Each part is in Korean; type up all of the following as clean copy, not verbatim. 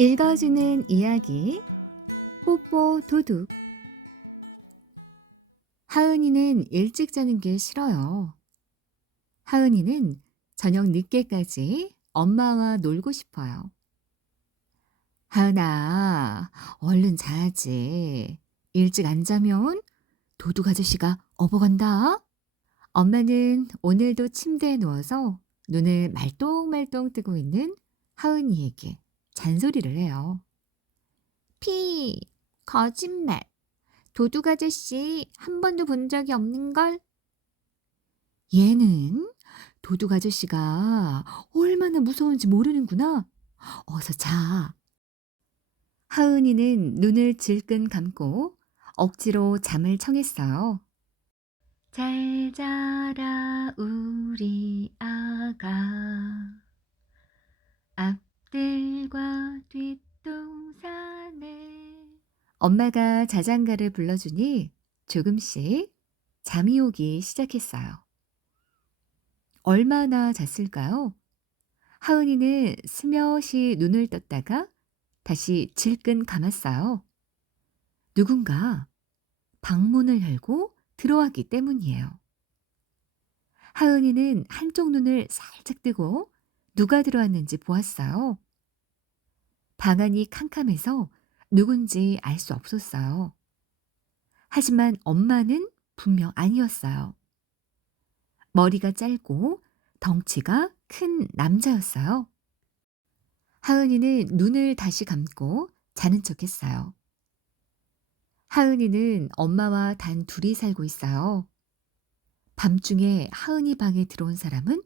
읽어주는 이야기 뽀뽀 도둑. 하은이는 일찍 자는 게 싫어요. 하은이는 저녁 늦게까지 엄마와 놀고 싶어요. 하은아, 얼른 자야지. 일찍 안 자면 도둑 아저씨가 업어간다. 엄마는 오늘도 침대에 누워서 눈을 말똥말똥 뜨고 있는 하은이에게 잔소리를 해요. 피, 거짓말. 도둑 아저씨 한 번도 본 적이 없는걸? 얘는 도둑 아저씨가 얼마나 무서운지 모르는구나. 어서 자. 하은이는 눈을 질끈 감고 억지로 잠을 청했어요. 잘 자라 우리 아가, 앞들과 뒷동산에. 엄마가 자장가를 불러주니 조금씩 잠이 오기 시작했어요. 얼마나 잤을까요? 하은이는 스며시 눈을 떴다가 다시 질끈 감았어요. 누군가 방문을 열고 들어왔기 때문이에요. 하은이는 한쪽 눈을 살짝 뜨고 누가 들어왔는지 보았어요. 방 안이 캄캄해서 누군지 알 수 없었어요. 하지만 엄마는 분명 아니었어요. 머리가 짧고 덩치가 큰 남자였어요. 하은이는 눈을 다시 감고 자는 척했어요. 하은이는 엄마와 단 둘이 살고 있어요. 밤중에 하은이 방에 들어온 사람은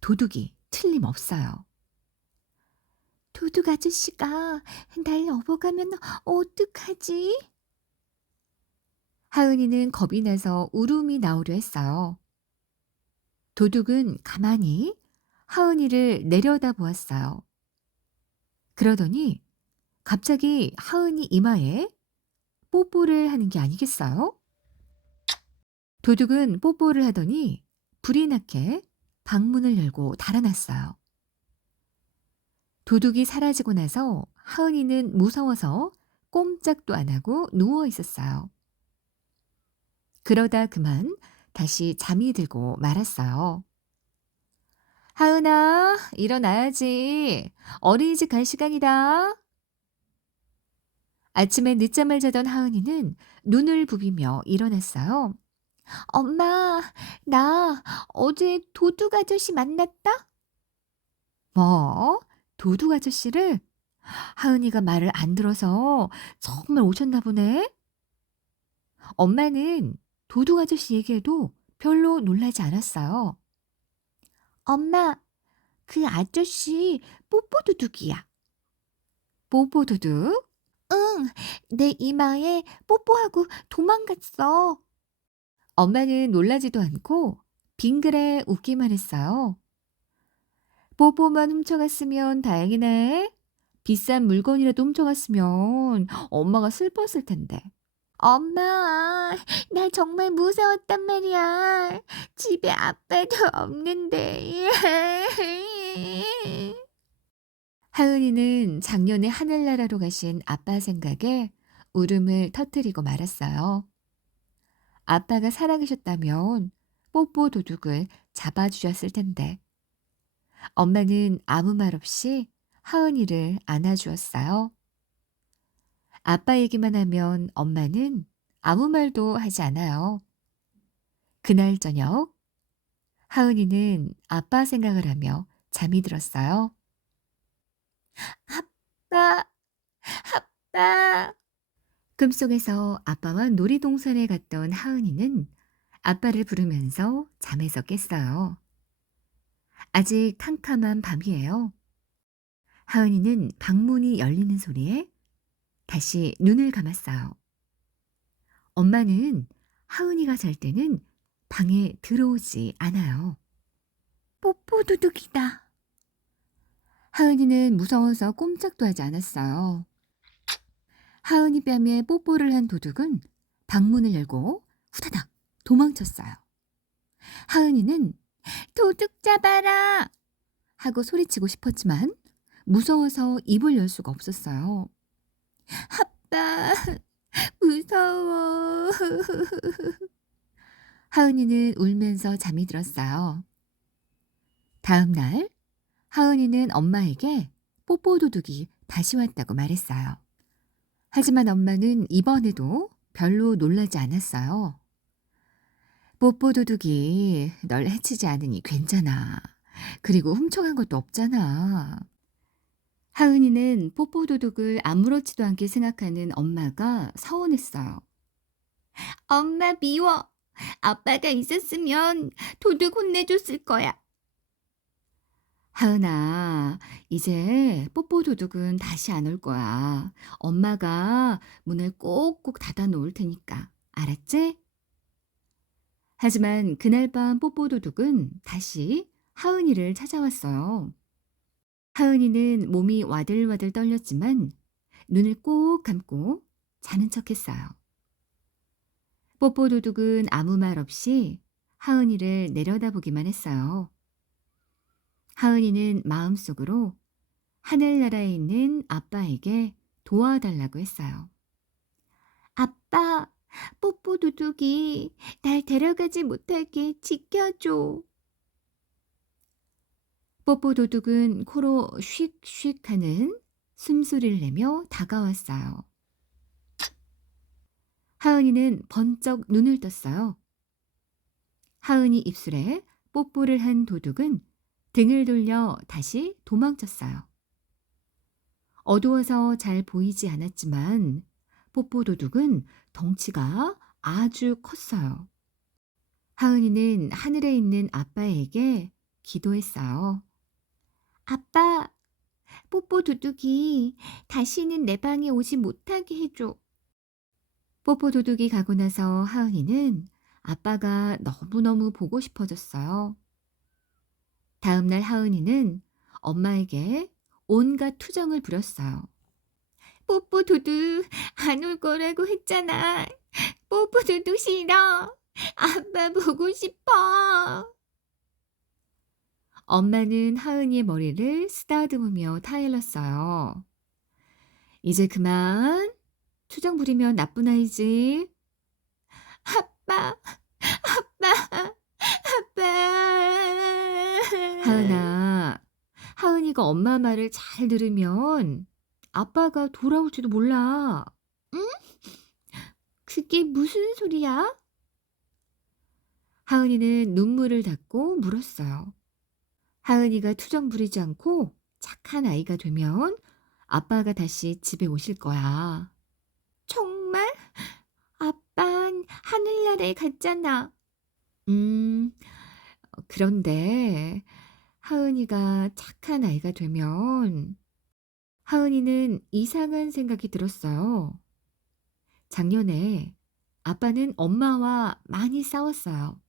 도둑이 틀림없어요. 도둑 아저씨가 날 업어가면 어떡하지? 하은이는 겁이 나서 울음이 나오려 했어요. 도둑은 가만히 하은이를 내려다 보았어요. 그러더니 갑자기 하은이 이마에 뽀뽀를 하는 게 아니겠어요? 도둑은 뽀뽀를 하더니 불이 나게 방문을 열고 달아났어요. 도둑이 사라지고 나서 하은이는 무서워서 꼼짝도 안 하고 누워 있었어요. 그러다 그만 다시 잠이 들고 말았어요. 하은아, 일어나야지. 어린이집 갈 시간이다. 아침에 늦잠을 자던 하은이는 눈을 부비며 일어났어요. 엄마, 나 어제 도둑 아저씨 만났다? 뭐? 도둑 아저씨를? 하은이가 말을 안 들어서 정말 오셨나 보네? 엄마는 도둑 아저씨 얘기에도 별로 놀라지 않았어요. 엄마, 그 아저씨 뽀뽀도둑이야. 뽀뽀도둑? 응, 내 이마에 뽀뽀하고 도망갔어. 엄마는 놀라지도 않고 빙그레 웃기만 했어요. 뽀뽀만 훔쳐갔으면 다행이네. 비싼 물건이라도 훔쳐갔으면 엄마가 슬펐을 텐데. 엄마, 나 정말 무서웠단 말이야. 집에 아빠도 없는데. 하은이는 작년에 하늘나라로 가신 아빠 생각에 울음을 터뜨리고 말았어요. 아빠가 살아계셨다면 뽀뽀 도둑을 잡아주셨을 텐데. 엄마는 아무 말 없이 하은이를 안아주었어요. 아빠 얘기만 하면 엄마는 아무 말도 하지 않아요. 그날 저녁 하은이는 아빠 생각을 하며 잠이 들었어요. 아빠, 아빠. 꿈속에서 아빠와 놀이동산에 갔던 하은이는 아빠를 부르면서 잠에서 깼어요. 아직 캄캄한 밤이에요. 하은이는 방문이 열리는 소리에 다시 눈을 감았어요. 엄마는 하은이가 잘 때는 방에 들어오지 않아요. 뽀뽀도둑이다. 하은이는 무서워서 꼼짝도 하지 않았어요. 하은이 뺨에 뽀뽀를 한 도둑은 방문을 열고 후다닥 도망쳤어요. 하은이는 도둑 잡아라 하고 소리치고 싶었지만 무서워서 입을 열 수가 없었어요. 아빠, 무서워. 하은이는 울면서 잠이 들었어요. 다음 날 하은이는 엄마에게 뽀뽀도둑이 다시 왔다고 말했어요. 하지만 엄마는 이번에도 별로 놀라지 않았어요. 뽀뽀도둑이 널 해치지 않으니 괜찮아. 그리고 훔쳐간 것도 없잖아. 하은이는 뽀뽀도둑을 아무렇지도 않게 생각하는 엄마가 서운했어요. 엄마 미워. 아빠가 있었으면 도둑 혼내줬을 거야. 하은아, 이제 뽀뽀도둑은 다시 안 올 거야. 엄마가 문을 꼭꼭 닫아 놓을 테니까. 알았지? 하지만 그날 밤 뽀뽀도둑은 다시 하은이를 찾아왔어요. 하은이는 몸이 와들와들 떨렸지만 눈을 꼭 감고 자는 척했어요. 뽀뽀도둑은 아무 말 없이 하은이를 내려다보기만 했어요. 하은이는 마음속으로 하늘나라에 있는 아빠에게 도와달라고 했어요. 아빠, 뽀뽀도둑이 날 데려가지 못하게 지켜줘. 뽀뽀도둑은 코로 휙휙 하는 숨소리를 내며 다가왔어요. 하은이는 번쩍 눈을 떴어요. 하은이 입술에 뽀뽀를 한 도둑은 등을 돌려 다시 도망쳤어요. 어두워서 잘 보이지 않았지만 뽀뽀도둑은 덩치가 아주 컸어요. 하은이는 하늘에 있는 아빠에게 기도했어요. 아빠, 뽀뽀도둑이 다시는 내 방에 오지 못하게 해줘. 뽀뽀도둑이 가고 나서 하은이는 아빠가 너무너무 보고 싶어졌어요. 다음 날 하은이는 엄마에게 온갖 투정을 부렸어요. 뽀뽀도둑 안 올 거라고 했잖아. 뽀뽀도둑 싫어. 아빠 보고 싶어. 엄마는 하은이의 머리를 쓰다듬으며 타일렀어요. 이제 그만. 투정 부리면 나쁜 아이지. 아빠, 아빠, 아빠. 하은아, 하은이가 엄마 말을 잘 들으면 아빠가 돌아올지도 몰라. 응? 그게 무슨 소리야? 하은이는 눈물을 닦고 물었어요. 하은이가 투정 부리지 않고 착한 아이가 되면 아빠가 다시 집에 오실 거야. 정말? 아빤 하늘나라에 갔잖아. 음, 그런데 하은이가 착한 아이가 되면 하은이는 이상한 생각이 들었어요. 작년에 아빠는 엄마와 많이 싸웠어요.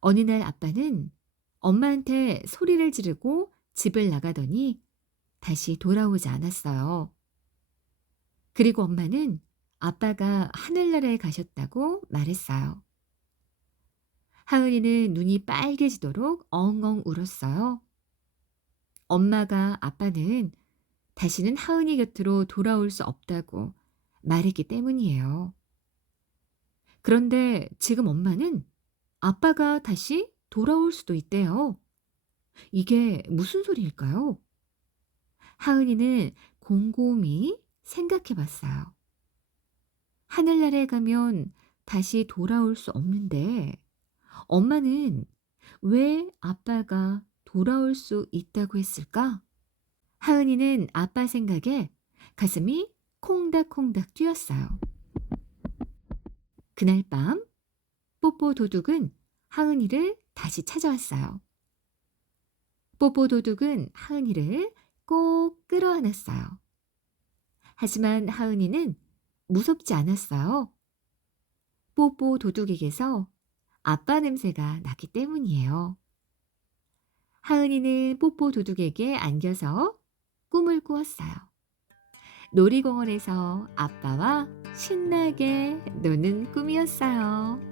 어느 날 아빠는 엄마한테 소리를 지르고 집을 나가더니 다시 돌아오지 않았어요. 그리고 엄마는 아빠가 하늘나라에 가셨다고 말했어요. 하은이는 눈이 빨개지도록 엉엉 울었어요. 엄마가 아빠는 다시는 하은이 곁으로 돌아올 수 없다고 말했기 때문이에요. 그런데 지금 엄마는 아빠가 다시 돌아올 수도 있대요. 이게 무슨 소리일까요? 하은이는 곰곰이 생각해 봤어요. 하늘나라에 가면 다시 돌아올 수 없는데 엄마는 왜 아빠가 돌아올 수 있다고 했을까? 하은이는 아빠 생각에 가슴이 콩닥콩닥 뛰었어요. 그날 밤 뽀뽀도둑은 하은이를 다시 찾아왔어요. 뽀뽀도둑은 하은이를 꼭 끌어안았어요. 하지만 하은이는 무섭지 않았어요. 뽀뽀도둑에게서 아빠 냄새가 나기 때문이에요. 하은이는 뽀뽀도둑에게 안겨서 꿈을 꾸었어요. 놀이공원에서 아빠와 신나게 노는 꿈이었어요.